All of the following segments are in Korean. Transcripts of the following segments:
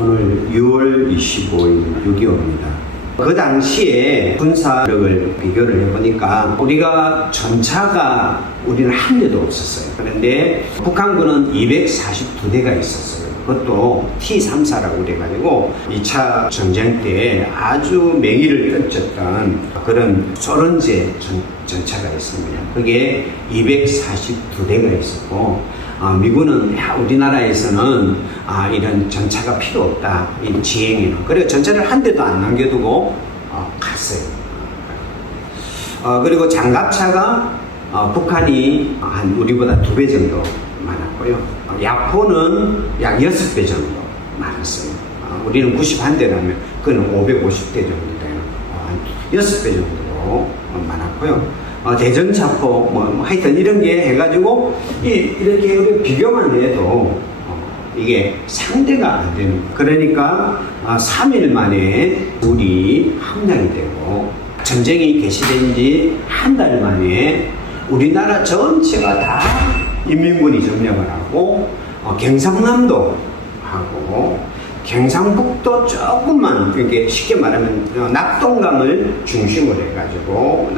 오늘 6월 25일 6.25입니다. 그 당시에 군사력을 비교를 해보니까 우리가 전차가 우리는 한 대도 없었어요. 그런데 북한군은 242대가 있었어요. 그것도 T-34라고 그래가지고 2차 전쟁 때 아주 명의를 떨쳤던 그런 소련제 전차가 있습니다. 그게 242대가 있었고, 미군은 우리나라에서는 이런 전차가 필요 없다, 이 지행에는. 그리고 전차를 한 대도 안 남겨두고 갔어요. 그리고 장갑차가 북한이 한 우리보다 2배 정도 많았고요. 야포는 약 6배 정도 많았어요. 우리는 91대라면 그는 550대 정도 되는 한 6배 정도로 많았고요. 대전차포 하여튼 이런 게 해가지고 이렇게 우리 비교만 해도 이게 상대가 안 되는 거예요. 그러니까 3일 만에 우리 함량이 되고, 전쟁이 개시된 지 한 달 만에 우리나라 전체가 다 인민군이 점령을 하고, 경상남도 하고 경상북도 조금만, 이렇게 쉽게 말하면 낙동강을 중심으로 해가지고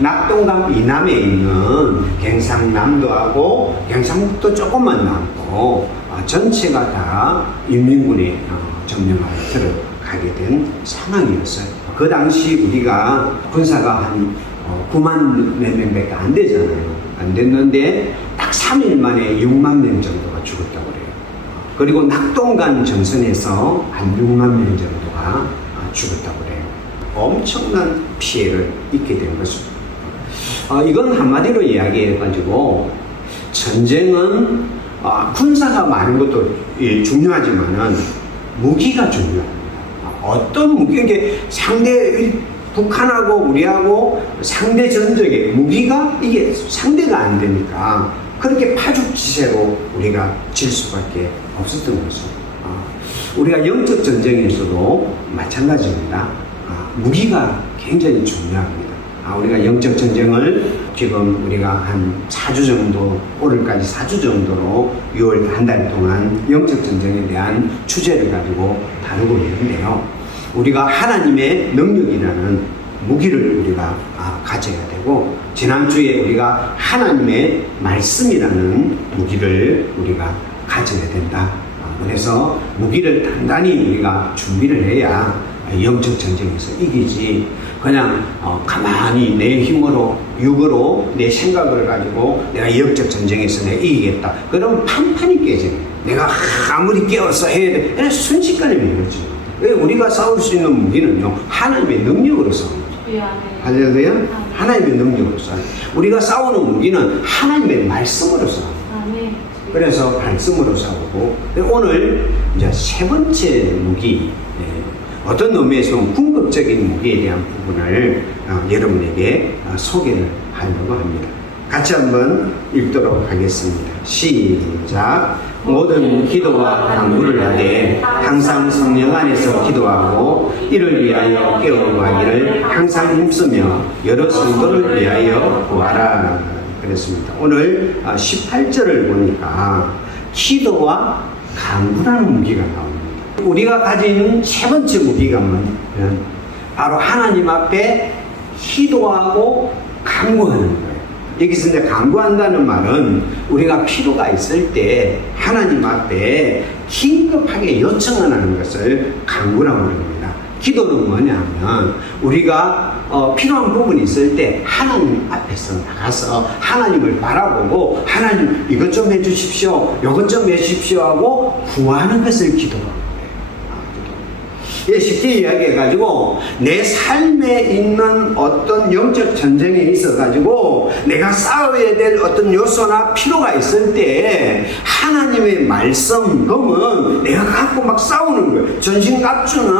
낙동강 이남에 있는 경상남도하고 경상북도 조금만 남고 전체가 다 인민군의 점령하에 들어가게 된 상황이었어요. 그 당시 우리가 군사가 한 9만 몇 명밖에 안 되잖아요. 안 됐는데 딱 3일 만에 6만 명 정도가 죽었다고 그래요. 그리고 낙동강 전선에서 한 6만 명 정도가 죽었다고 그래요. 엄청난 피해를 입게 된 거죠. 이건 한마디로 이야기해가지고, 전쟁은 군사가 많은 것도 중요하지만은 무기가 중요합니다. 어떤 무기, 이게 북한하고 우리하고 상대 전적에 무기가 이게 상대가 안 되니까 그렇게 파죽지세로 우리가 질 수밖에 없었던 거죠. 우리가 영적 전쟁에서도 마찬가지입니다. 무기가 굉장히 중요합니다. 우리가 영적 전쟁을 지금 우리가 한 4주 정도, 오늘까지 4주 정도로 6월 한 달 동안 영적 전쟁에 대한 주제를 가지고 다루고 있는데요. 우리가 하나님의 능력이라는 무기를 우리가 가져야 되고, 지난주에 우리가 하나님의 말씀이라는 무기를 우리가 가져야 된다. 그래서 무기를 단단히 우리가 준비를 해야 영적 전쟁에서 이기지, 그냥 가만히 내 힘으로, 육으로, 내 생각을 가지고 내가 영적 전쟁에서 내가 이기겠다. 그럼 판판이 깨져요. 내가 아무리 깨워서 해야 돼. 그냥 순식간에 밀어지죠. 왜? 우리가 싸울 수 있는 무기는요, 하나님의 능력으로 싸우는 거죠. 할렐루야? 하나님의 능력으로 싸우는 거죠. 우리가 싸우는 무기는 하나님의 말씀으로 싸우는 거예요. 그래서 말씀으로 싸우고, 오늘 이제 세 번째 무기, 어떤 의미에서 궁극적인 무기에 대한 부분을 여러분에게 소개를 하려고 합니다. 같이 한번 읽도록 하겠습니다. 시작. 모든 기도와 간구를 하되 항상 성령 안에서 기도하고 이를 위하여 깨어구하기를 항상 힘쓰며 여러 성도를 위하여 구하라. 그랬습니다. 오늘 18절을 보니까 기도와 간구라는 무기가 나옵니다. 우리가 가진 세 번째 무기가 뭐냐면 바로 하나님 앞에 기도하고 간구하는 거예요. 여기서 이제 간구한다는 말은 우리가 필요가 있을 때 하나님 앞에 긴급하게 요청하는 것을 간구라고 합니다. 기도는 뭐냐면 우리가 필요한 부분이 있을 때 하나님 앞에서 나가서 하나님을 바라보고, 하나님 이것 좀 해주십시오, 이것 좀 해주십시오 하고 구하는 것을 기도하는 거예요. 쉽게 이야기해가지고 내 삶에 있는 어떤 영적 전쟁에 있어가지고 내가 싸워야 될 어떤 요소나 필요가 있을 때 하나님의 말씀, 그러면 내가 갖고 막 싸우는 거예요. 전신갑주는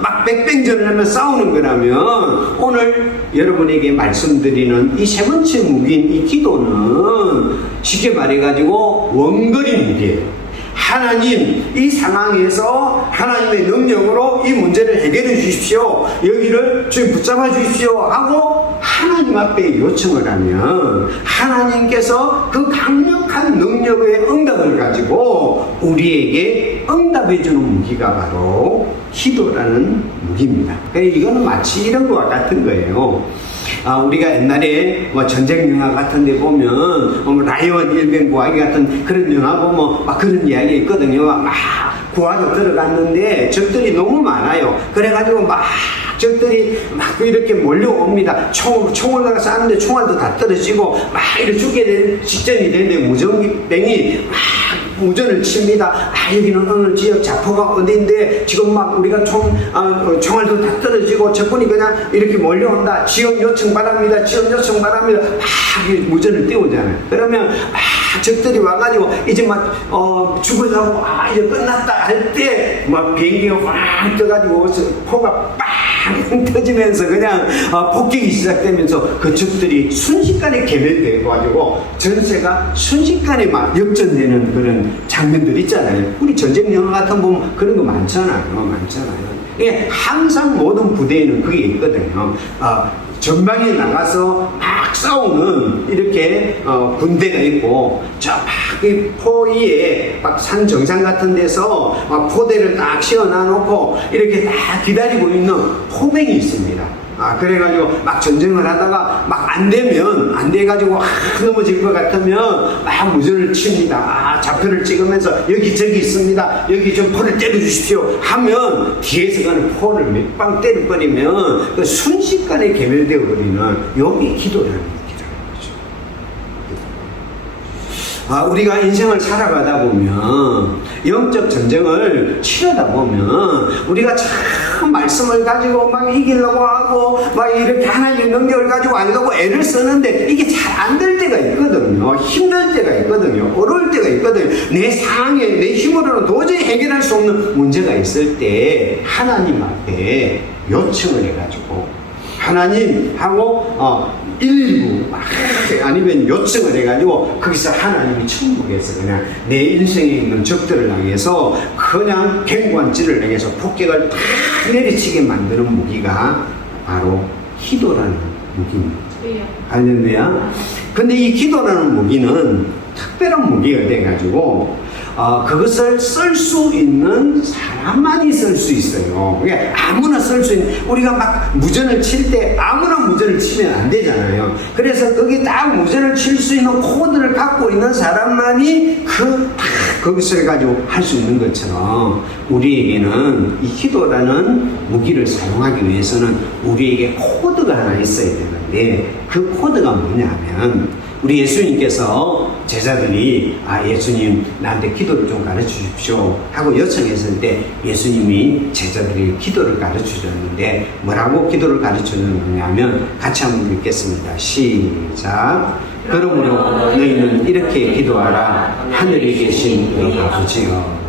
막 백병전을 하며 싸우는 거라면, 오늘 여러분에게 말씀드리는 이 세 번째 무기인 이 기도는 쉽게 말해가지고 원거리 무기예요. 하나님, 이 상황에서 하나님의 능력으로 이 문제를 해결해 주십시오, 여기를 좀 붙잡아 주십시오 하고 하나님 요청을 하면 하나님께서 그 강력한 능력의 응답을 가지고 우리에게 응답해주는 무기가 바로 기도라는 무기입니다. 이거는 마치 이런 것과 같은 거예요. 우리가 옛날에 뭐 전쟁 영화 같은 데 보면 라이언 일병 구하기 같은 그런 영화 보면 막 그런 이야기 있거든요. 막 구하러 들어갔는데 적들이 너무 많아요. 그래가지고 막 적들이 막 이렇게 몰려옵니다. 총을 쐈는데 총알도 다 떨어지고 막 이렇게 죽게 될 직전이 되는데 무전병이 막 무전을 칩니다. 여기는 어느 지역 자포가 어디인데 지금 막 우리가 총알도 다 떨어지고 적군이 그냥 이렇게 몰려온다. 지원 요청 바랍니다. 지원 요청 바랍니다. 막 무전을 띄우잖아요. 그러면 적들이 와가지고 이제 막 죽으려고 이제 끝났다 할 때 막 비행기가 확 떠가지고 포가 빵 터지면서 그냥 폭격이 시작되면서 그 적들이 순식간에 개멸돼가지고 전세가 순식간에 막 역전되는 그런 장면들 있잖아요. 우리 전쟁 영화 같은 거 보면 그런 거 많잖아요. 예, 항상 모든 부대에는 그게 있거든요. 전방에 나가서 막 싸우는 이렇게 군대가 있고 저막이 포 위에 막 산 정상 같은 데서 막 포대를 딱 씌워놔 놓고 이렇게 딱 기다리고 있는 포병이 있습니다. 그래가지고 막 전쟁을 하다가 막 안 되면 안 돼가지고 넘어질 것 같으면 막 무전을 칩니다. 좌표를 찍으면서 여기 저기 있습니다. 여기 좀 포를 때려주십시오 하면 뒤에서 가는 포를 몇 방 때려버리면 그 순식간에 개멸되어 버리는 여기 기도라는 거죠. 우리가 인생을 살아가다 보면 영적 전쟁을 치르다 보면 우리가 참 말씀을 가지고 막 이기려고 하고 막 이렇게 하나님의 능력을 가지고 하려고 애를 쓰는데 이게 잘 안 될 때가 있거든요. 힘들 때가 있거든요. 어려울 때가 있거든요. 내 상황에 내 힘으로는 도저히 해결할 수 없는 문제가 있을 때 하나님 앞에 요청을 해가지고 하나님하고 119 아니면 요청을 해가지고 거기서 하나님이 천국에서 그냥 내 인생에 있는 적들을 향해서 그냥 갱관질을 향해서 폭격을 다 내리치게 만드는 무기가 바로 기도라는 무기입니다. 할렐루야. 근데 이 기도라는 무기는 특별한 무기가 돼가지고 그것을 쓸 수 있는 사람만이 쓸 수 있어요. 그러니까 아무나 쓸 수 있는, 우리가 막 무전을 칠 때 아무나 무전을 치면 안 되잖아요. 그래서 거기 딱 무전을 칠 수 있는 코드를 갖고 있는 사람만이 거기서 가지고 할 수 있는 것처럼 우리에게는 이 기도라는 무기를 사용하기 위해서는 우리에게 코드가 하나 있어야 되는데 그 코드가 뭐냐면 우리 예수님께서 제자들이 예수님 나한테 기도를 좀 가르쳐 주십시오 하고 요청했을 때 예수님이 제자들이 기도를 가르쳐 줬는데 뭐라고 기도를 가르쳐 줬느냐면 같이 한번 읽겠습니다. 시작. 그러므로 너희는 이렇게 기도하라. 하늘에 계신 우리 아버지여.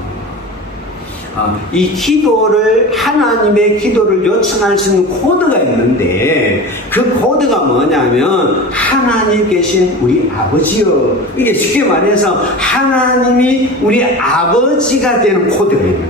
이 기도를, 하나님의 기도를 요청할 수 있는 코드가 있는데 그 코드가 뭐냐면 하나님 계신 우리 아버지여. 이게 쉽게 말해서 하나님이 우리 아버지가 되는 코드가 있는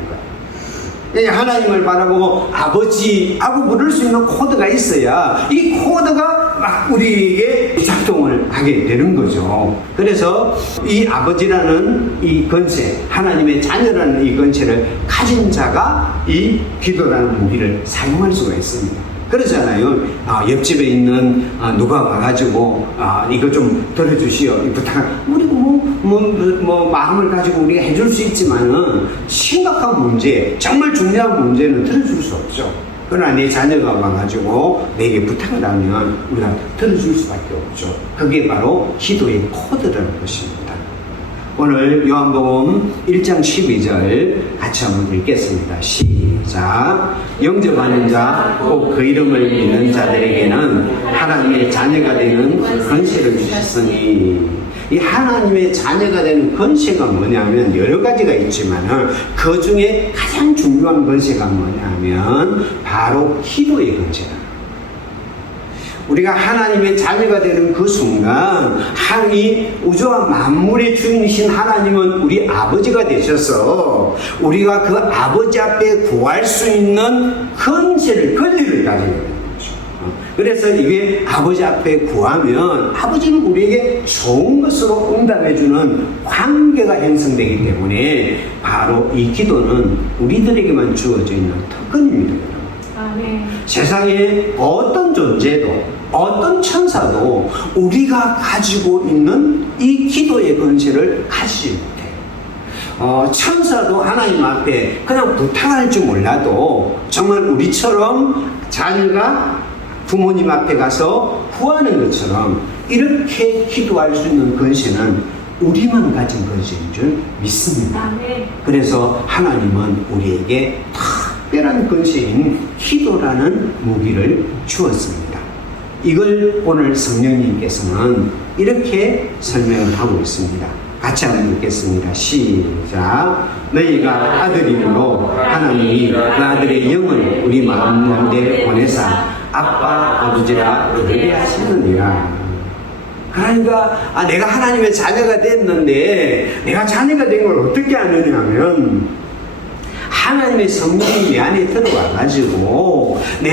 거예요. 하나님을 바라보고 아버지하고 부를 수 있는 코드가 있어야 이 코드가 막 우리에게 작동을 하게 되는 거죠. 그래서 이 아버지라는 이 권세, 하나님의 자녀라는 이 권세를 가진 자가 이 기도라는 무기를 사용할 수가 있습니다. 그러잖아요. 옆집에 있는 누가 와가지고 이거 좀 들어주시오 부탁. 우리가 뭐 마음을 가지고 우리가 해줄 수 있지만은 심각한 문제, 정말 중요한 문제는 들어줄 수 없죠. 그러나 내 자녀가 와가지고 내게 부탁을 하면 우리가 들어줄 수밖에 없죠. 그게 바로 기도의 코드라는 것입니다. 오늘 요한복음 1장 12절 같이 한번 읽겠습니다. 시작. 영접하는 자, 꼭 그 이름을 믿는 자들에게는 하나님의 자녀가 되는 권세를 주셨으니. 이 하나님의 자녀가 되는 권세가 뭐냐면 여러 가지가 있지만 그 중에 가장 중요한 권세가 뭐냐면 바로 기도의 권세다. 우리가 하나님의 자녀가 되는 그 순간 이 우주와 만물의 주인이신 하나님은 우리 아버지가 되셔서 우리가 그 아버지 앞에 구할 수 있는 권세를, 권리를 가지게 되는 거죠. 그래서 이게 아버지 앞에 구하면 아버지는 우리에게 좋은 것으로 응답해주는 관계가 형성되기 때문에 바로 이 기도는 우리들에게만 주어져 있는 특권입니다. 세상에 어떤 존재도 어떤 천사도 우리가 가지고 있는 이 기도의 권세를 가지지 못해요. 천사도 하나님 앞에 그냥 부탁할 줄 몰라도 정말 우리처럼 자녀가 부모님 앞에 가서 구하는 것처럼 이렇게 기도할 수 있는 권세는 우리만 가진 권세인 줄 믿습니다. 그래서 하나님은 우리에게 특별한 권세인 기도라는 무기를 주었습니다. 이걸 오늘 성령님께서는 이렇게 설명을 하고 있습니다. 같이 한번 읽겠습니다. 시작. 너희가 아들이므로 하나님이 그 아들의 영을 우리 마음 가운데 보내사 아빠 아버지라 부르게 하시느니라. 그러니까 내가 하나님의 자녀가 됐는데 내가 자녀가 된 걸 어떻게 아느냐 하면 하나님의 성령이 내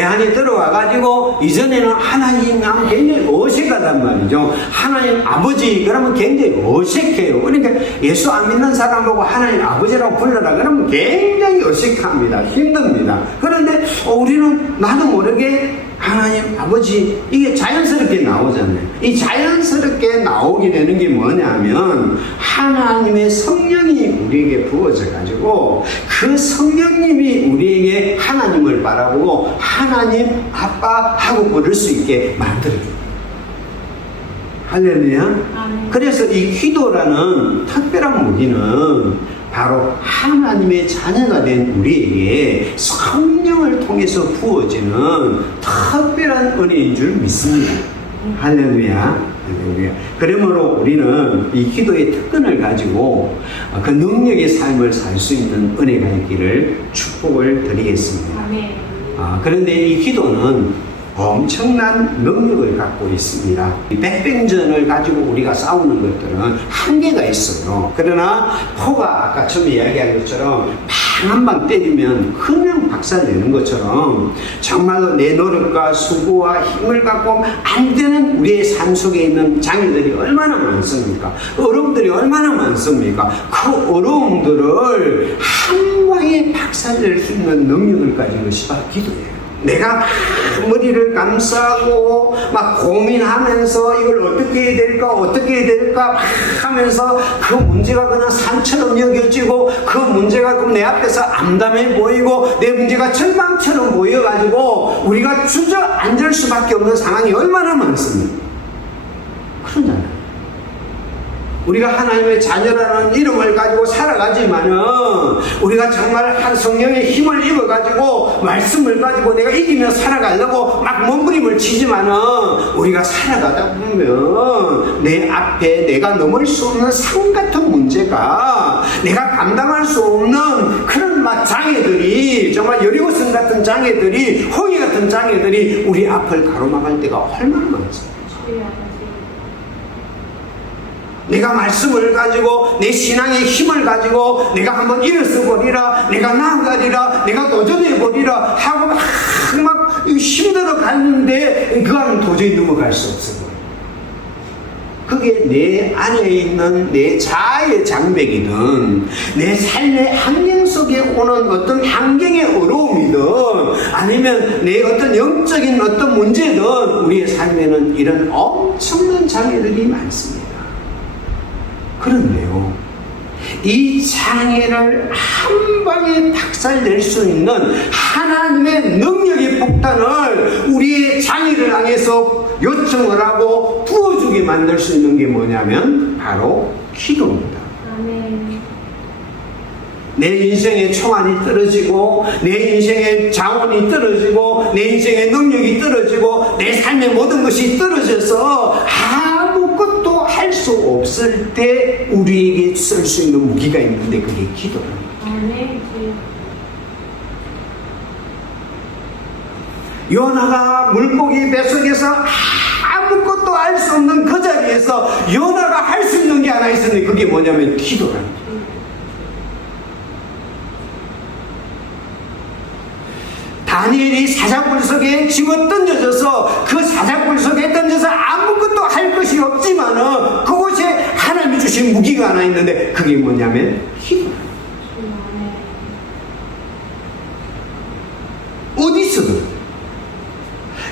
안에 들어와가지고 이전에는 하나님 하면 굉장히 어색하단 말이죠. 하나님 아버지 그러면 굉장히 어색해요. 그러니까 예수 안 믿는 사람 보고 하나님 아버지라고 불러라 그러면 굉장히 어색합니다. 힘듭니다. 그런데 우리는 나도 모르게 하나님 아버지 이게 자연스럽게 나오잖아요. 이 자연스럽게 나오게 되는 게 뭐냐면 하나님의 성령이 우리에게 부어져 가지고 그 성령님이 우리에게 하나님을 바라보고 하나님 아빠 하고 부를 수 있게 만들어줍니다. 할렐루야. 그래서 이 기도라는 특별한 무기는 바로 하나님의 자녀가 된 우리에게 성령을 통해서 부어지는 특별한 은혜인 줄 믿습니다. 할렐루야. 할렐루야. 그러므로 우리는 이 기도의 특권을 가지고 그 능력의 삶을 살 수 있는 은혜가 있기를 축복을 드리겠습니다. 그런데 이 기도는 엄청난 능력을 갖고 있습니다. 백병전을 가지고 우리가 싸우는 것들은 한계가 있어요. 그러나 포가 아까 처음에 이야기한 것처럼 한 방 때리면 그냥 박살내는 것처럼 정말로 내 노력과 수고와 힘을 갖고 안 되는 우리의 삶 속에 있는 장애들이 얼마나 많습니까? 어려움들이 얼마나 많습니까? 그 어려움들을 한 방에 박살낼 수 있는 능력을 가진 것이 바로 기도예요. 내가 머리를 감싸고 막 고민하면서 이걸 어떻게 해야 될까 막 하면서 그 문제가 그냥 산처럼 여겨지고 그 문제가 그럼 내 앞에서 암담해 보이고 내 문제가 절망처럼 보여가지고 우리가 주저앉을 수밖에 없는 상황이 얼마나 많습니까? 그러잖아요. 우리가 하나님의 자녀라는 이름을 가지고 살아가지만은 우리가 정말 한 성령의 힘을 입어가지고 말씀을 가지고 내가 이기며 살아가려고 막 몸부림을 치지만은 우리가 살아가다 보면 내 앞에 내가 넘을 수 없는 산 같은 문제가 내가 감당할 수 없는 그런 막 장애들이 정말 여리고성 같은 장애들이 홍해 같은 장애들이 우리 앞을 가로막을 때가 얼마나 많습니까? 내가 말씀을 가지고 내 신앙의 힘을 가지고 내가 한번 일어서 버리라, 내가 나아가리라, 내가 도전해 버리라 하고 막 힘들어 갔는데 그건 도저히 넘어갈 수 없어. 그게 내 안에 있는 내 자아의 장벽이든 내 삶의 환경 속에 오는 어떤 환경의 어려움이든 아니면 내 어떤 영적인 어떤 문제든 우리의 삶에는 이런 엄청난 장애들이 많습니다. 그런데요, 이 장애를 한 방에 박살낼 수 있는 하나님의 능력의 폭탄을 우리의 장애를 향해서 요청을 하고 부어주게 만들 수 있는 게 뭐냐면 바로 기도입니다. 내 인생의 총알이 떨어지고 내 인생의 자원이 떨어지고 내 인생의 능력이 떨어지고 내 삶의 모든 것이 떨어져서 아무것도 할 수 없을 때 우리에게 쓸 수 있는 무기가 있는데 그게 기도랍니다. 요나가 물고기 뱃속에서 아무것도 할 수 없는 그 자리에서 요나가 할 수 있는 게 하나 있었는데 그게 뭐냐면 기도랍니다. 다니엘이 사자굴 속에 집어 던져져서 그 사자굴 속에 던져서 아무것도 할 것이 없지만은 그곳에 하나님이 주신 무기가 하나 있는데 그게 뭐냐면 기도. 어디서든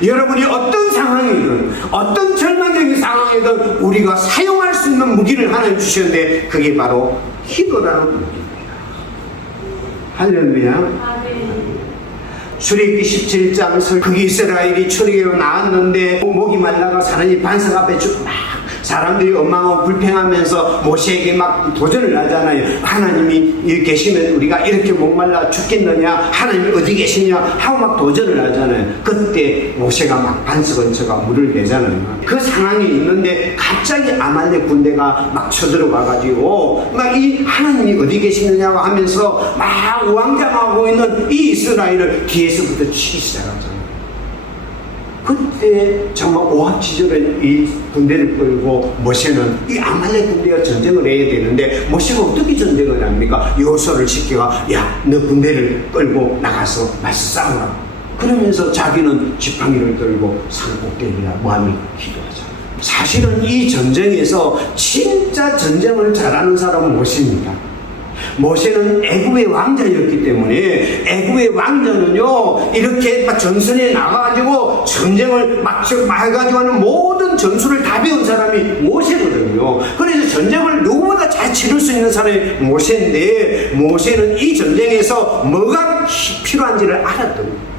여러분이 어떤 상황이든 어떤 절망적인 상황이든 우리가 사용할 수 있는 무기를 하나님 주셨는데 그게 바로 기도라는 무기입니다. 할렐루야. 출애굽기 17장 그 이스라엘이 출애굽으로 나왔는데 목이 말라가 사람이 반석 앞에 막 사람들이 엉망하고 불평하면서 모세에게 막 도전을 하잖아요. 하나님이 여기 계시면 우리가 이렇게 목말라 죽겠느냐, 하나님이 어디 계시냐 하고 막 도전을 하잖아요. 그때 모세가 막 반석 얹혀가 물을 내잖아요. 그 상황이 있는데 갑자기 아말렉 군대가 막 쳐들어와가지고 막 이 하나님이 어디 계시느냐고 하면서 막 우왕좌왕하고 있는 이 이스라엘을 뒤에서부터 치기 시작하잖아요. 그때 정말 오합지졸한 이 군대를 끌고 모세는 이 아말렉 군대와 전쟁을 해야 되는데 모세가 어떻게 전쟁을 합니까? 여호수아를 시켜가 야, 너 군대를 끌고 나가서 맞서 싸우라. 그러면서 자기는 지팡이를 들고 산꼭대기나 모함이 기도하잖아요. 사실은 이 전쟁에서 진짜 전쟁을 잘하는 사람은 모세입니다. 모세는 애굽의 왕자였기 때문에 애굽의 왕자는요 이렇게 막 전선에 나가가지고 전쟁을 막 해가지고 하는 모든 전술을 다 배운 사람이 모세거든요. 그래서 전쟁을 누구보다 잘 치를 수 있는 사람이 모세인데 모세는 이 전쟁에서 뭐가 필요한지를 알았던 거예요.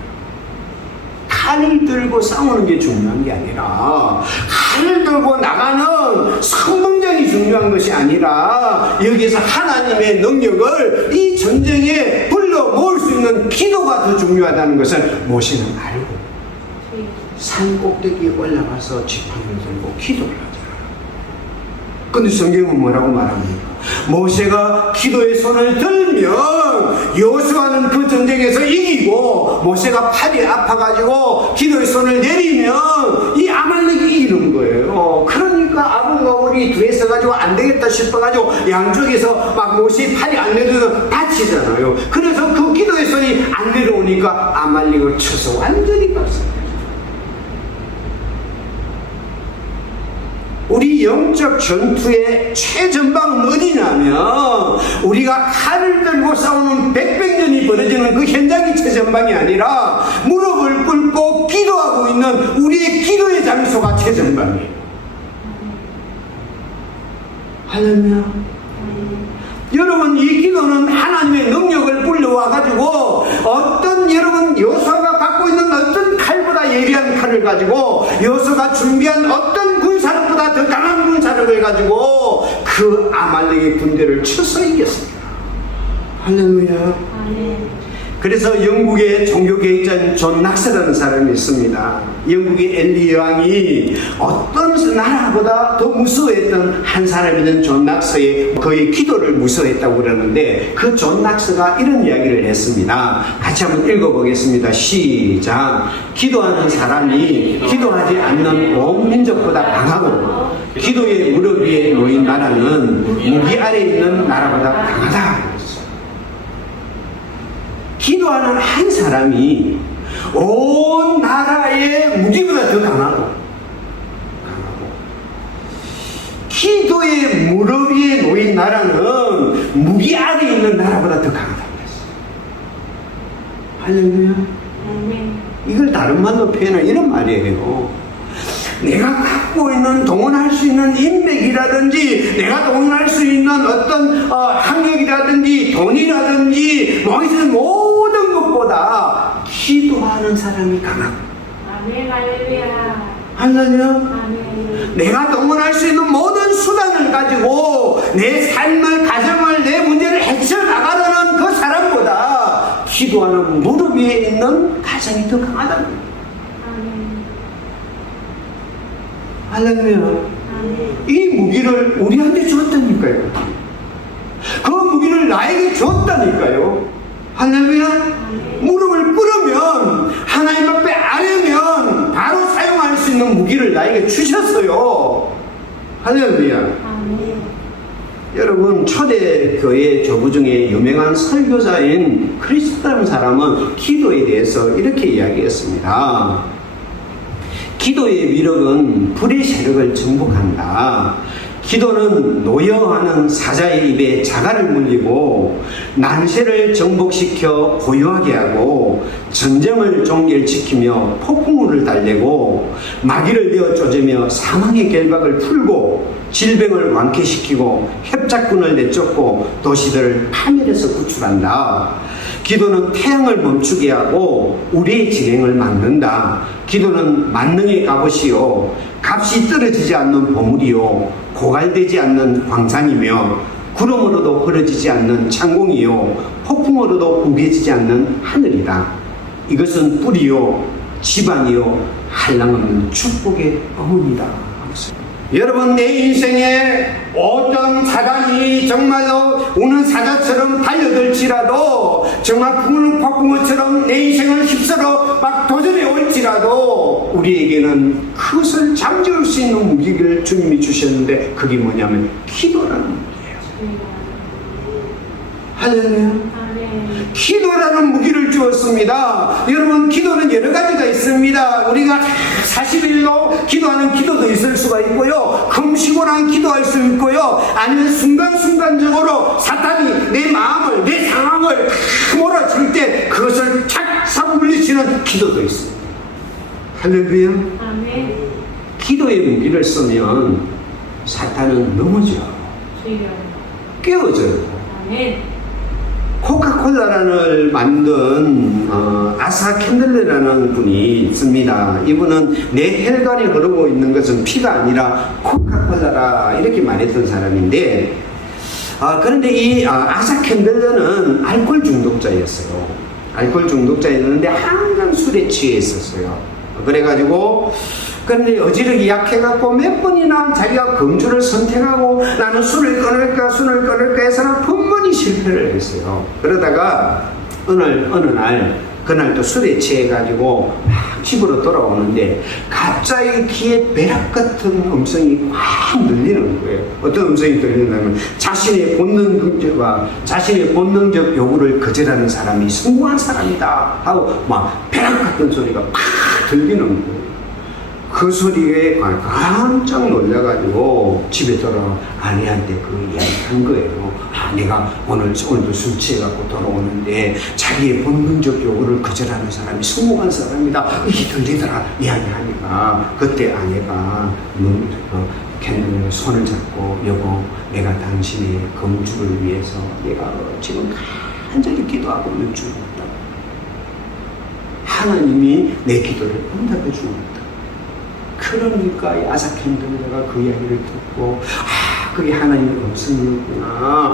칼을 들고 싸우는 게 중요한 게 아니라 칼을 들고 나가는 성공전이 중요한 것이 아니라 여기서 하나님의 능력을 이 전쟁에 불러 모을 수 있는 기도가 더 중요하다는 것을 모세는 알고 산 꼭대기에 올라가서 지팡이를 들고 기도를 하잖아요. 근데 성경은 뭐라고 말합니까? 모세가 기도의 손을 들면 여호수아는 그 전쟁에서 이기고 모세가 팔이 아파가지고 기도의 손을 내리면 이 아말렉이 이기는 거예요. 그러니까 아부가울이 뒤에 서가지고 안 되겠다 싶어가지고 양쪽에서 막 모세 팔이 안 내려서 다치잖아요. 그래서 그 기도의 손이 안 내려오니까 아말렉을 쳐서 완전히 박살나요. 우리 영적 전투의 최전방은 어디냐면 우리가 칼을 들고 싸우는 백병전이 벌어지는 그 현장이 최전방이 아니라 무릎을 꿇고 기도하고 있는 우리의 기도의 장소가 최전방이에요. 할렐루야. 여러분 이 기도는 하나님의 능력을 불러와가지고 어떤 여러분 여호수아가 갖고 있는 어떤 칼보다 예리한 칼을 가지고 여호수아가 준비한 어떤 군사력보다 더 강한 군사력을 가지고 그 아말렉의 군대를 쳐서 이겼습니다. 할렐루야. 그래서 영국의 종교개혁자인 존 낙스라는 사람이 있습니다. 영국의 엘리 여왕이 어떤 나라보다 더 무서워했던 한 사람이던 존 낙스의 그의 기도를 무서워했다고 그러는데 그 존 낙스가 이런 이야기를 했습니다. 같이 한번 읽어보겠습니다. 시작. 기도하는 사람이 기도하지 않는 온 민족보다 강하고 기도의 무릎 위에 놓인 나라는 무기 아래에 있는 나라보다 강하다. 기도하는 한 사람이 온 나라의 무기보다 더 강하고 기도의 무릎 위에 놓인 나라는 무기 아래에 있는 나라보다 더 강하다고 했어요. 할렐루야. 이걸 다른 말로 표현한 이런 말이에요. 내가 갖고 있는 동원할 수 있는 인맥이라든지 내가 동원할 수 있는 어떤 학력이라든지 돈이라든지 모든 것보다 기도하는 사람이 강하고 아멘. 할렐루야. 할렐루야. 내가 동원할 수 있는 모든 수단을 가지고 내 삶을 가정을 내 문제를 헤쳐나가려는 그 사람보다 기도하는 무릎 위에 있는 가정이 더 강하다는 거예요. 할렐루야. 이 무기를 우리한테 줬다니까요. 그 무기를 나에게 줬다니까요. 할렐루야. 무릎을 꿇으면 하나님 앞에 아뢰면 바로 사용할 수 있는 무기를 나에게 주셨어요. 할렐루야. 여러분, 초대교회 교부 중에 유명한 설교자인 크리스라는 사람은 기도에 대해서 이렇게 이야기했습니다. 기도의 위력은 불의 세력을 정복한다. 기도는 노여워하는 사자의 입에 자갈을 물리고 난세를 정복시켜 고요하게 하고 전쟁을 종결시키며 폭풍우를 달래고 마귀를 내어 쫓으며 사망의 결박을 풀고 질병을 완쾌시키고 협작군을 내쫓고 도시들을 파멸해서 구출한다. 기도는 태양을 멈추게 하고 우리의 진행을 막는다. 기도는 만능의 갑옷이요 값이 떨어지지 않는 보물이요 고갈되지 않는 광산이며 구름으로도 흐려지지 않는 창공이요 폭풍으로도 우겨지지 않는 하늘이다. 이것은 뿌리요 지반이요 한량없는 축복의 어머니다. 여러분, 내 인생에 어떤 사단이 정말로 우는 사자처럼 달려들지라도 정말 부는 폭풍우처럼 내 인생을 휩쓸어 막 도전해 올지라도 우리에게는 그것을 잠재울 수 있는 무기를 주님이 주셨는데 그게 뭐냐면 기도라는 무기예요. 할렐루야. 기도라는 무기를 주었습니다. 여러분, 기도는 여러 가지가 있습니다. 우리가 40일로 기도하는 기도도 있을 수가 있고요, 금식으로 기도할 수 있고요, 아니면 순간순간적으로 사탄이 내 마음을, 내 상황을 몰아칠 때 그것을 착 물리치는 기도도 있습니다. 할렐루야. 아멘. 기도의 무기를 쓰면 사탄은 넘어져요, 깨어져요. 아멘. 코카콜라를 만든 아사 캔들레라는 분이 있습니다. 이분은 내 혈관에 흐르고 있는 것은 피가 아니라 코카콜라라 이렇게 말했던 사람인데, 그런데 이 아사 캔들레는 알코올 중독자였어요. 알코올 중독자였는데 항상 술에 취해 있었어요. 그래가지고 그런데 어지러기 약해갖고 몇 번이나 자기가 금주를 선택하고 나는 술을 끊을까 해서는 번번이 실패를 했어요. 그러다가 어느 날 그날 또 술에 취해가지고 막 집으로 돌아오는데 갑자기 귀에 벼락 같은 음성이 확 들리는 거예요. 어떤 음성이 들리냐면 자신의 본능적 요구를 거절하는 사람이 성공한 사람이다 하고 막 벼락 같은 소리가 팍 들리는 거예요. 그 소리에 깜짝 놀라가지고 집에 돌아와 아내한테 그 이야기 한 거예요. 내가 오늘도 술 취해갖고 돌아오는데 자기의 본능적 요구를 거절하는 사람이 성공한 사람이다 이게 들리더라 이야기하니까, 그때 아내가 캔들의 손을 잡고 여보, 내가 당신의 금주를 위해서 내가 지금 간절히 기도하고 있는 중이다. 하나님이 내 기도를 응답해 주었다. 그러니까 아사 캔들레가 그 이야기를 듣고 그게 하나님의 음성이었구나.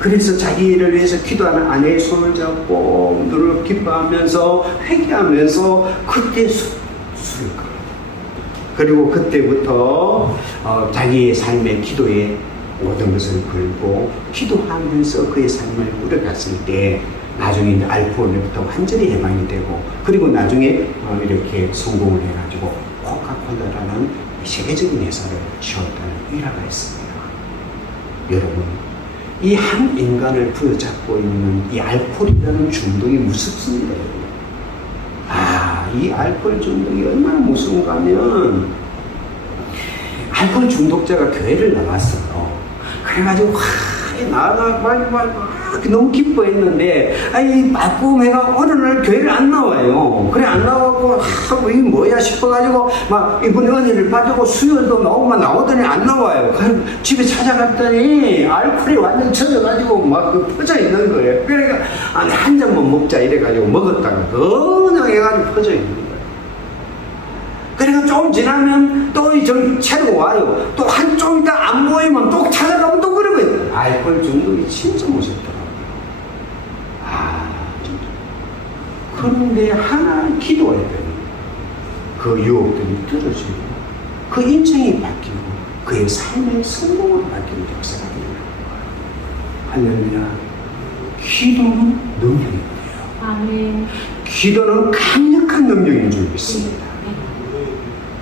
그래서 자기를 위해서 기도하는 아내의 손을 잡고 눈을 기뻐하면서 회개하면서 그때 술을 끊어. 그리고 그때부터 자기의 삶의 기도에 모든 것을 걸고 기도하면서 그의 삶을 꾸려갔을 때 나중에 이제 알코올로부터 완전히 해방이 되고, 그리고 나중에 이렇게 성공을 해가지고 코카콜라라는 세계적인 회사를 취업하는 일화가 있습니다. 여러분, 이 한 인간을 부여잡고 있는 이 알코올이라는 중독이 무섭습니다. 이 알코올 중독이 얼마나 무서운가 하면, 알코올 중독자가 교회를 나왔어요. 그래가지고 너무 기뻐했는데, 빠꿈해가 어느 날 교회를 안 나와요. 그래, 안 나와고, 이게 뭐야 싶어가지고, 이번에 은혜를 받고 수요일도 나오더니 안 나와요. 그래서 집에 찾아갔더니, 알코올이 완전 젖어가지고, 퍼져 있는 거예요. 그러니까, 한 잔만 먹자 이래가지고 먹었다가, 그냥 해가지고 퍼져 있는 거예요. 그러니까 조금 지나면 또 좀 채로 와요. 또 좀 이따 안 보이면 또 찾아가면 또 그러고 있어요. 알코올 중독이 진짜 무섭더라고요. 그런데 하나 기도해야 돼요. 그 유혹들이 떨어지고 그 인생이 바뀌고 그의 삶의 성공으로 바뀌는 역사가 되는 거예요. 할렐루야. 기도는 능력이에요. 아멘. 기도는 강력한 능력인 줄 믿습니다.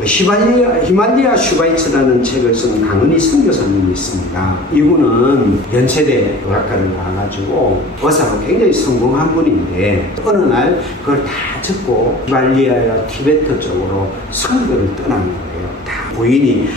히말리아 슈바이츠라는 책을 쓴 강은희 선교사님이 있습니다. 이분은 연세대 의학과를 나와가지고 의사로 굉장히 성공한 분인데 어느 날 그걸 다 듣고 히말리아야 티베트 쪽으로 선교를 떠나는 거예요. 다 부인이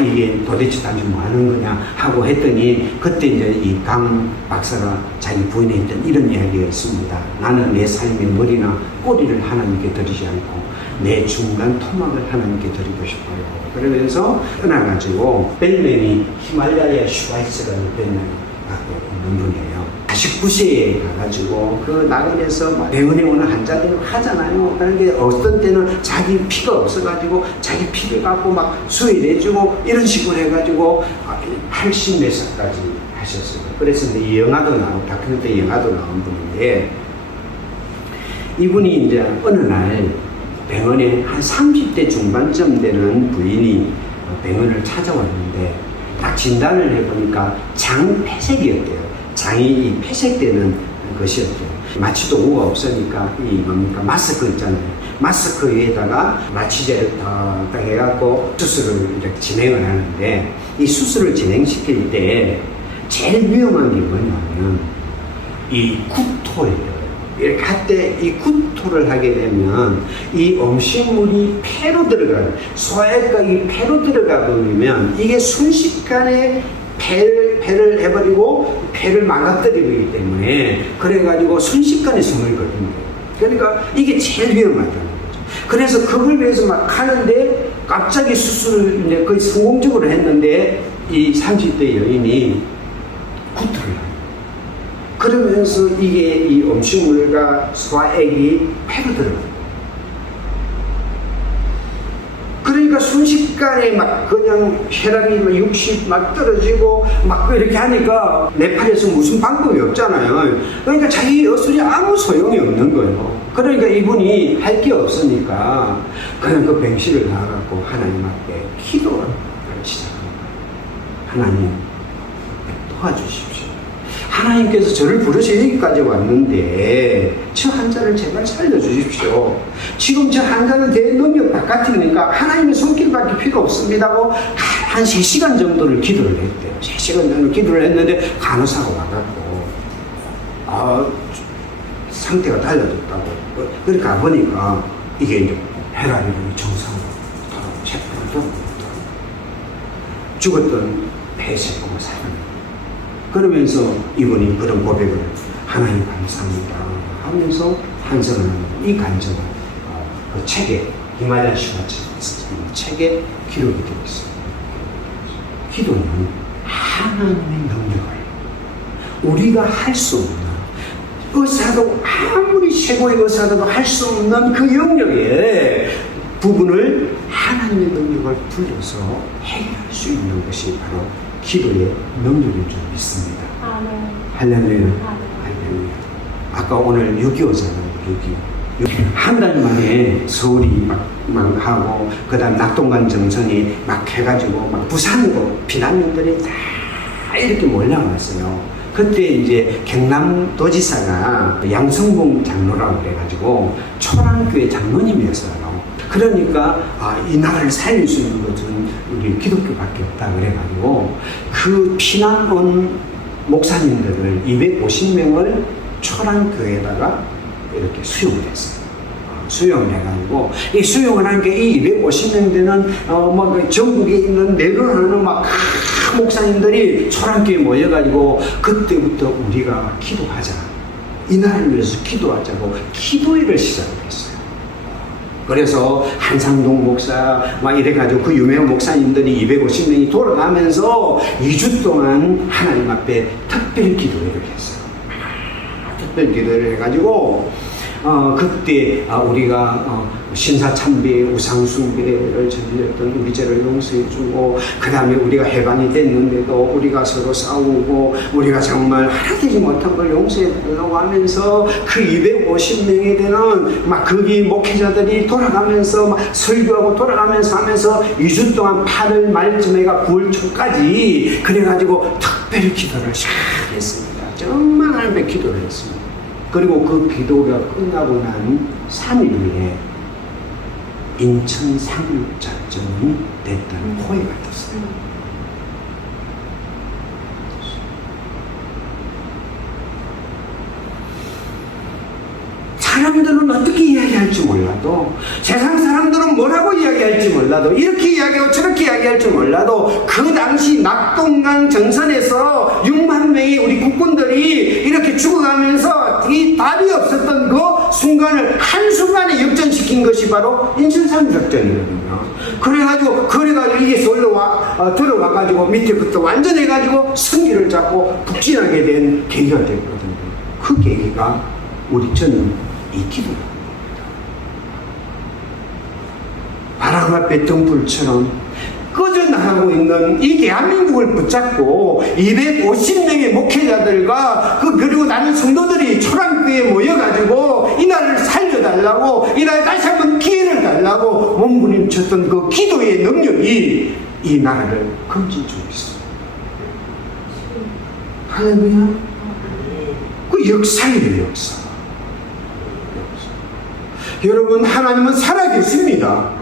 이게 도대체 단지 뭐 하는 거냐 하고 했더니 그때 이제 이 강 박사가 자기 부인이 했던 이런 이야기였습니다. 나는 내 삶의 머리나 꼬리를 하나님께 드리지 않고 내 중간 토막을 하나님께 드리고 싶어요. 그러면서 떠나가지고 벨맨이 히말라야 슈바이츠라는 벨맨을 갖고 있는 분이에요. 49세에 가가지고 그 나그네에서 병원에 오는 환자들이 하잖아요. 그러니까 어떤 때는 자기 피가 없어가지고 자기 피를 갖고 막 수혈해주고 이런 식으로 해가지고 80몇 살까지 하셨어요. 그래서 이제 이 영화도 나오고 다큐멘터리 영화도 나온 분인데 이분이 이제 어느 날 병원에 한 30대 중반쯤 되는 부인이 병원을 찾아왔는데 딱 진단을 해보니까 장폐색이었대요. 장이 이 폐색되는 것이었대요. 마취 도구가 없으니까 이 뭡니까 마스크 있잖아요. 마스크 위에다가 마취제를 딱 해갖고 수술을 이렇게 진행을 하는데 이 수술을 진행시킬 때 제일 위험한 게 뭐냐면 이 구토예요. 이렇게 할 때 이 구토를 하게 되면 이 음식물이 폐로 들어가요. 소화가 이 폐로 들어가 버리면 이게 순식간에 폐를 해버리고 폐를 망가뜨리기 때문에 그래가지고 순식간에 숨을 거는 거예요. 그러니까 이게 제일 위험하다는 거죠. 그래서 그걸 위해서 막 하는데 갑자기 수술을 이제 거의 성공적으로 했는데 이 30대 여인이 구토를 해요. 그러면서 이게 이 음식물과 소화액이 폐로 들어가요. 그러니까 순식간에 막 그냥 혈압이 막 60 막 떨어지고 막 이렇게 하니까 네팔에서 무슨 방법이 없잖아요. 그러니까 자기 여술이 아무 소용이 없는 거예요. 그러니까 이분이 할 게 없으니까 그냥 그 병실을 나가고 하나님 앞에 기도를 시작합니다. 하나님 도와주십시오. 하나님께서 저를 부르셔 여기까지 왔는데 저 환자를 제발 살려주십시오. 지금 저 환자는 내 능력 바깥이니까 하나님의 손길밖에 필요 없습니다고 한 3시간 정도를 기도를 했대요. 3시간 정도 기도를 했는데 간호사가 와갖고 상태가 달라졌다고. 그렇게 가보니까 이게 이제 혈압이 정상으로 돌아오고 죽었던 폐세포가 살아납니다. 그러면서 이분이 그런 고백을 하나님 감사합니다 하면서 한성을 이 간증을 그 책에 히말라야 슈바이츠 책에 기록이 되어 있습니다. 기도는 하나님의 능력을 우리가 할 수 없는 의사도 아무리 최고의 의사도 할 수 없는 그 영역의 부분을 하나님의 능력을 불러서 해결할 수 있는 것이 바로 기도의 능력인 줄 믿습니다. 할렐루야. 할렐루야. 아까 오늘 6.25잖아요. 6.25. 한 달 만에 서울이 막 하고, 그 다음 낙동강 정선이 막 해가지고, 막 부산으로 피난민들이 다 이렇게 몰려왔어요. 그때 이제 경남도지사가 양성봉 장로라고 그래가지고, 초랑교회 장로님이었어요. 그러니까 이 나라를 살릴 수 있는 것은 우리 기독교밖에 없다 그래가지고 그 피난 온 목사님들을 250명을 초랑교회에다가 이렇게 수용을 했어요. 수용을 해가지고 이 수용을 한 게 이 250명 되는 전국에 있는 내려하는 막 목사님들이 초랑교회에 모여가지고 그때부터 우리가 기도하자, 이 나라를 위해서 기도하자고 기도회를 시작했어요. 그래서 한상동 목사 막 이래가지고 그 유명한 목사님들이 250명이 돌아가면서 2주 동안 하나님 앞에 특별 기도회를 했어요. 특별 기도회를 해가지고 그때 우리가 신사참배 우상숭배를 저질렀던 우리 죄를 용서해주고 그 다음에 우리가 해방이 됐는데도 우리가 서로 싸우고 우리가 정말 하나 되지 못한 걸 용서해달라고 하면서 그 250명이 되는 막 거기 목회자들이 돌아가면서 막 설교하고 돌아가면서 하면서 2주 동안 8월 말쯤에가 9월 초까지 그래가지고 특별 기도를 시작했습니다. 정말 하나님의 기도를 했습니다. 그리고 그 기도가 끝나고 난 3일 후에 인천 상륙전 저는 됐던 호의가 됐어요. 사람들은 어떻게 이야기할지 몰라도, 세상 사람들은 뭐라고 이야기할지 몰라도, 이렇게 이야기하고 저렇게 이야기할지 몰라도, 그 당시 낙동강 전선에서 6만 명의 우리 국군들이 이렇게 죽어가면서 이 답이 없었던 그 순간을 한순간에 역전시킨 것이 바로 인천삼 작전이거든요. 그래가지고 이게 들어와가지고 밑에부터 완전해가지고 승기를 잡고 북진하게 된 계기가 됐거든요. 그 계기가 저는 이 기도입니다. 바람 앞에 등불처럼 꺼져나가고 있는 이 대한민국을 붙잡고 250명의 목회자들과 그리고 나는 성도들이 초랑교회에 모여가지고 이 나라를 살려달라고, 이 나라에 다시 한번 기회를 달라고 몸부림쳤던 그 기도의 능력이 이 나라를 건져주고 있어요. 할렐루야. 그 역사예요, 역사. 여러분, 하나님은 살아계십니다.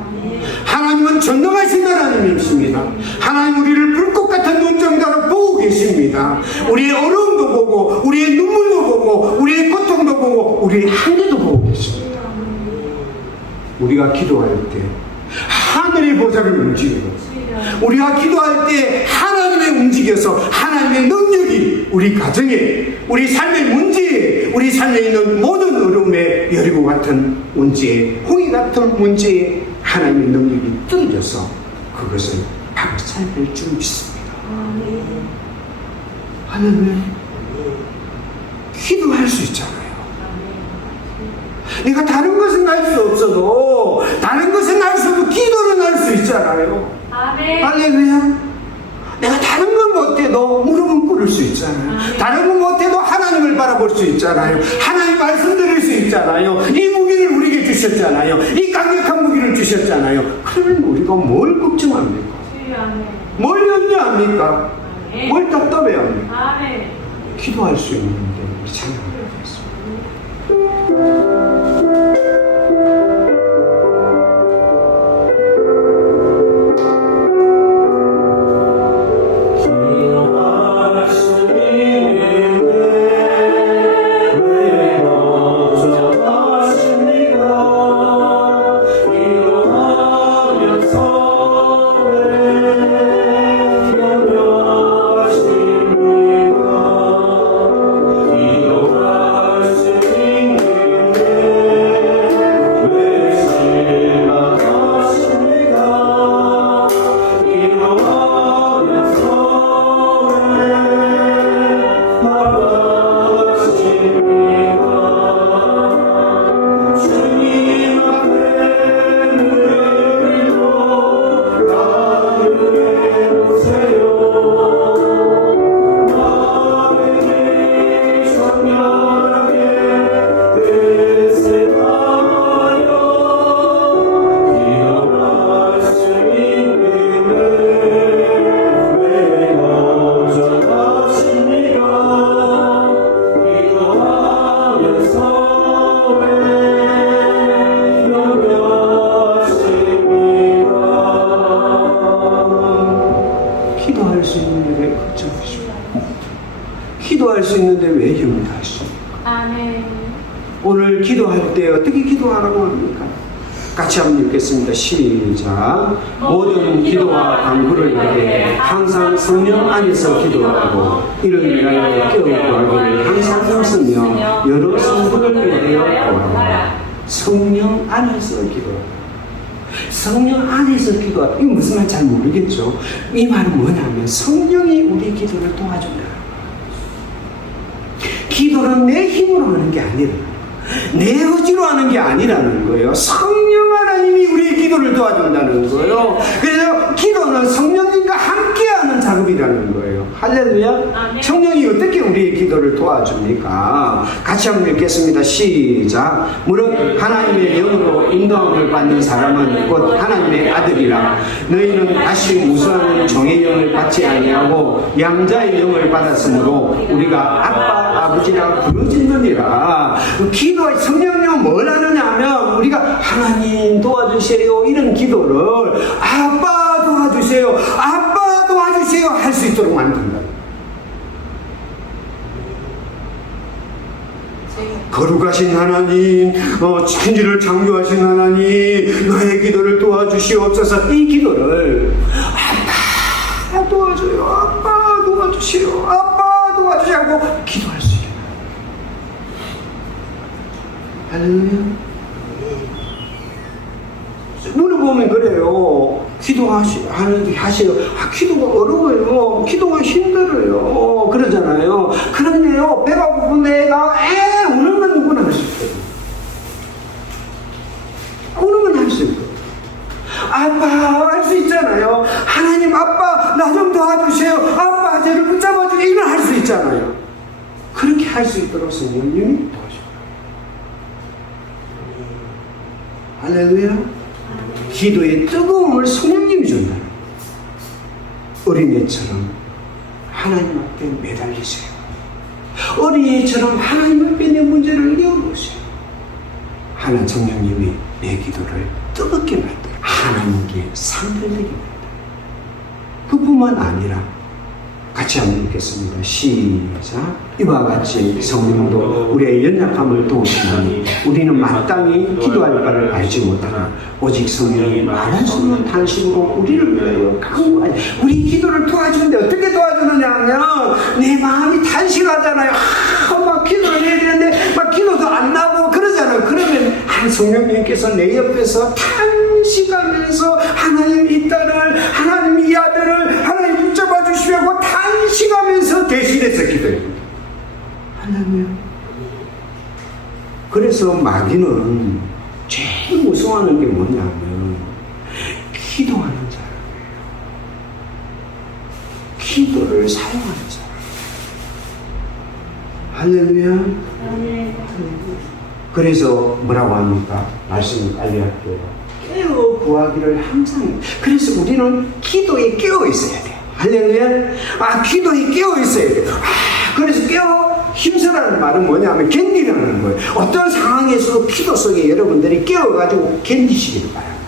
하나님은 전능하신 하나님이십니다. 하나님 우리를 불꽃 같은 눈정자로 보고 계십니다. 우리의 어려움도 보고, 우리의 눈물도 보고, 우리의 고통도 보고, 우리의 한계도 보고 계십니다. 우리가 기도할 때 하늘의 보좌를 움직이고, 우리가 기도할 때 하나님의 움직여서 하나님의 능력이 우리 가정에, 우리 삶의 문제에, 우리 삶에 있는 모든 어려움에, 여리고 같은 문제에, 홍해 같은 문제에 하나님의 능력이 떨어져서 그것을 박살낼 줄 믿습니다. 하나님, 기도할 수 있잖아요. 내가 다른 것은 할 수 없어도, 다른 것은 할 수 없어도 기도는 할 수 있잖아요. 할렐루야. 내가 다른 건 못해도 무릎은 꿇을 수 있잖아요. 다른 건 못해도 하나님을 바라볼 수 있잖아요. 하나님 말씀드릴 수 있잖아요. 이 무기를 우리에게 주셨잖아요. 이 강력한 무기를 주셨잖아요. 그러면 우리가 뭘 걱정합니까? 뭘 염려합니까? 뭘 답답해합니까? 기도할 수 있는데 우리 찬양하겠습니다. 기도할 수 있는데 왜 염려하십니까? 아멘. 오늘 기도할 때 어떻게 기도하라고 합니까? 같이 한번 읽겠습니다. 시작. 모든 기도와 간구를 하되 항상 성령 안에서 기도하고 이를 위하여 깨어구하기를 항상 쓰며 여러 성도를 위하여 구하라. 성령 안에서 기도하라. 성령 안에서 기도하라. 이거 무슨 말인지 잘 모르겠죠. 이 말은 뭐냐면 성령이 우리 기도를 도와준다. 기도는 내 힘으로 하는 게 아니라 내 의지로 하는 게 아니라는 거예요. 성령 하나님이 우리의 기도를 도와준다는 거예요. 그래서 기도는 성령님이 성령님과 함께하는 작업이라는 거예요. 할렐루야. 아멘. 성령이 어떻게 우리의 기도를 도와줍니까? 같이 한번 읽겠습니다. 시작. 무릇 하나님의 영으로 인도함을 받는 사람은 곧 하나님의 아들이라. 너희는 다시 무수한 종의 영을 받지 아니하고 양자의 영을 받았으므로 우리가 아빠 아버지라 부르짖느니라. 기도의 성령님은 뭘 하느냐 하면 우리가 하나님 도와주세요 이런 기도를 아빠 도와주세요 아빠 도와주세요 할 수 있도록 만든다. 거룩하신 하나님, 천지를 창조하신 하나님, 나의 기도를 도와주시옵소서. 이 기도를 아빠 도와줘요, 아빠 도와주시오, 아빠 도와주시오 하고 기도할 수 있어요. 할렐루야. 눈을 보면 그래요. 기도하세요. 기도가 어려워요. 기도가 힘들어요. 그러잖아요. 그런데요, 배가 고픈 애가 우는 건 누구나 할 수 있어요. 우는 건 할 수 있어요. 아빠 할 수 있잖아요. 하나님 아빠 나 좀 도와주세요. 아빠 저를 붙잡아주세요. 이걸 할 수 있잖아요. 그렇게 할 수 있도록 성령님이 도와줘요. 할렐루야. 기도의 뜨거움을 성령님이 준다. 어린애처럼 하나님 앞에 매달리세요. 어린애처럼 하나님 앞에 내 문제를 내어놓으세요. 하나님 성령님이 내 기도를 뜨겁게 만들어 하나님께 상을 내게 만들어. 그뿐만 아니라 같이 한번 읽겠습니다. 시작. 이와 같이 성령도 우리의 연약함을 도우시니 우리는 마땅히 기도할 바를 알지 못하나 오직 성령이 말할 수 없는 탄식으로 우리를 위하여 강구하여. 우리 기도를 도와주는데 어떻게 도와주느냐 하면 내 마음이 탄식하잖아요. 막 기도를 해야 되는데 막 기도도 안 나고 그러잖아요. 그러면 한 성령님께서 내 옆에서 탄식하면서 하나님 이 딸을 하나님 이 아들을 하나님 붙잡아 주시려고 탄식하면서 대신해서 기도해요. 할렐루야. 그래서 마귀는 제일 무서워하는 게 뭐냐면 기도하는 사람이에요. 기도를 사용하는 사람. 할렐루야. 그래서 뭐라고 합니까? 말씀을 빨리 할게요. 깨어 구하기를 항상 해요. 그래서 우리는 기도에 깨어 있어야 돼요. 할렐루야. 기도에 깨어 있어야 돼요. 그래서 깨어 힘쓰라는 말은 뭐냐면 견디라는 거예요. 어떤 상황에서도 기도 속에 여러분들이 깨어가지고 견디시기를 바랍니다.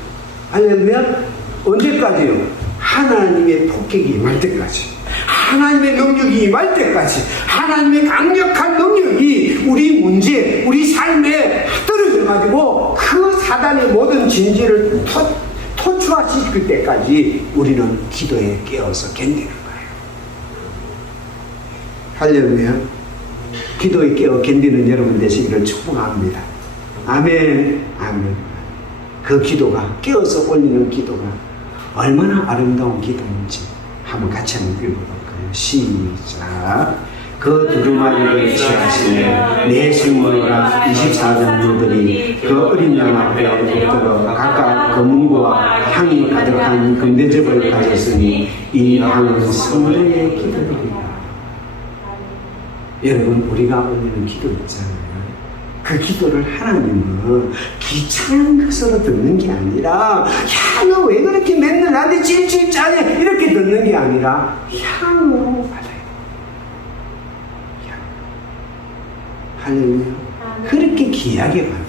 할렐루야. 언제까지요? 하나님의 폭격이 임할 때까지, 하나님의 능력이 임할 때까지, 하나님의 강력한 능력이 우리 문제, 우리 삶에 떨어져가지고 그 사단의 모든 진지를 토출시킬 때까지 우리는 기도에 깨어서 견디는 거예요. 할렐루야. 기도에 깨어 견디는 여러분 되시기를 축복합니다. 아멘. 아멘. 그 기도가, 깨어서 올리는 기도가 얼마나 아름다운 기도인지 한번 같이 한번 읽어볼까요? 시작. 그 두루마리를 취하시며 내 생물과 24장로들이 그 어린 양 앞에 엎드려 각각 금은과 향이 가득한 금대접을 가졌으니 이 향은 성도의 기도입니다. 여러분, 우리가 올리는 기도 있잖아요. 그 기도를 하나님은 귀찮은 것으로 듣는 게 아니라, 야, 너 왜 그렇게 맨날 나한테 찔찔 짜냐 이렇게 듣는 게 아니라 향으로 받아요. 할렐루야. 그렇게 귀하게 받는다.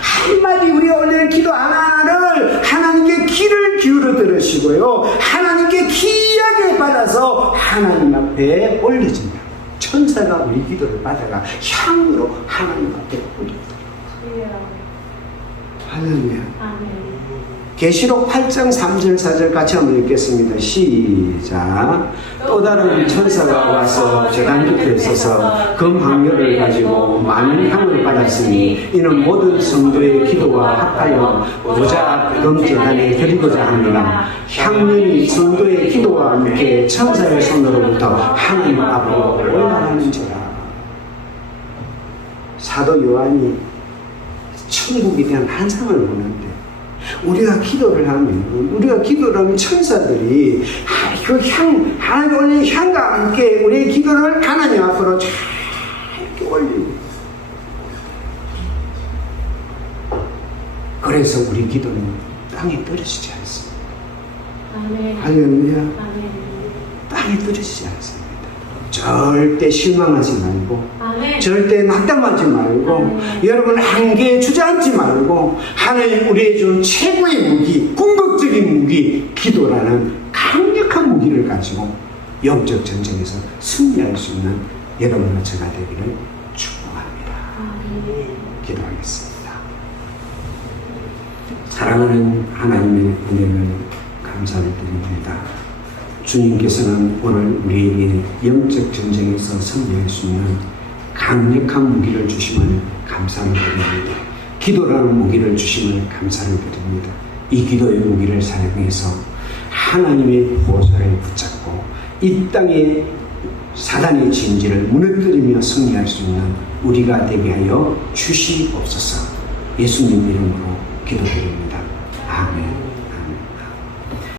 한마디 우리가 올리는 기도 하나를 하나님께 귀를 기울여 들으시고요, 하나님께 귀하게 받아서 하나님 앞에 올려진다. 천사가 우리 기도를 받아가 향으로 하나님 앞에 올린다. 할렐루야. 계시록 8장 3절 4절 같이 한번 읽겠습니다. 시작. 또 다른 천사가 와서 제단 곁에 서서 금 항렬을 가지고 많은 향을 받았으니 이는 모든 성도의 기도와 합하여 보좌 금 제단에 드리고자 합니다. 향연이 성도의 기도와 함께 천사의 손으로부터 하나님 앞으로 올라가는지라. 사도 요한이 천국에 대한 환상을 보는데 우리가 기도를 하면 천사들이 하나님 올리는 향과 함께 우리의 기도를 하나님 앞으로 잘 이렇게 올리고, 그래서 우리 기도는 땅에 떨어지지 않습니다. 아멘. 할렐루야. 아멘. 땅에 떨어지지 않습니다. 절대 실망하지 말고, 아멘. 절대 낙담하지 말고, 여러분 한계에 주저앉지 말고, 하나님 우리의 준 최고의 무기, 궁극적인 무기, 기도라는 강력한 무기를 가지고 영적 전쟁에서 승리할 수 있는 여러분과 제가 되기를 축복합니다. 아멘. 기도하겠습니다. 사랑하는 하나님의 은혜를 감사를 드립니다. 주님께서는 오늘 우리에게 영적 전쟁에서 승리할 수 있는 강력한 무기를 주심을 감사를 드립니다. 기도라는 무기를 주심을 감사를 드립니다. 이 기도의 무기를 사용해서 하나님의 보좌를 붙잡고 이 땅에 사단의 진지를 무너뜨리며 승리할 수 있는 우리가 되게 하여 주시옵소서. 예수님 이름으로 기도드립니다. 아멘.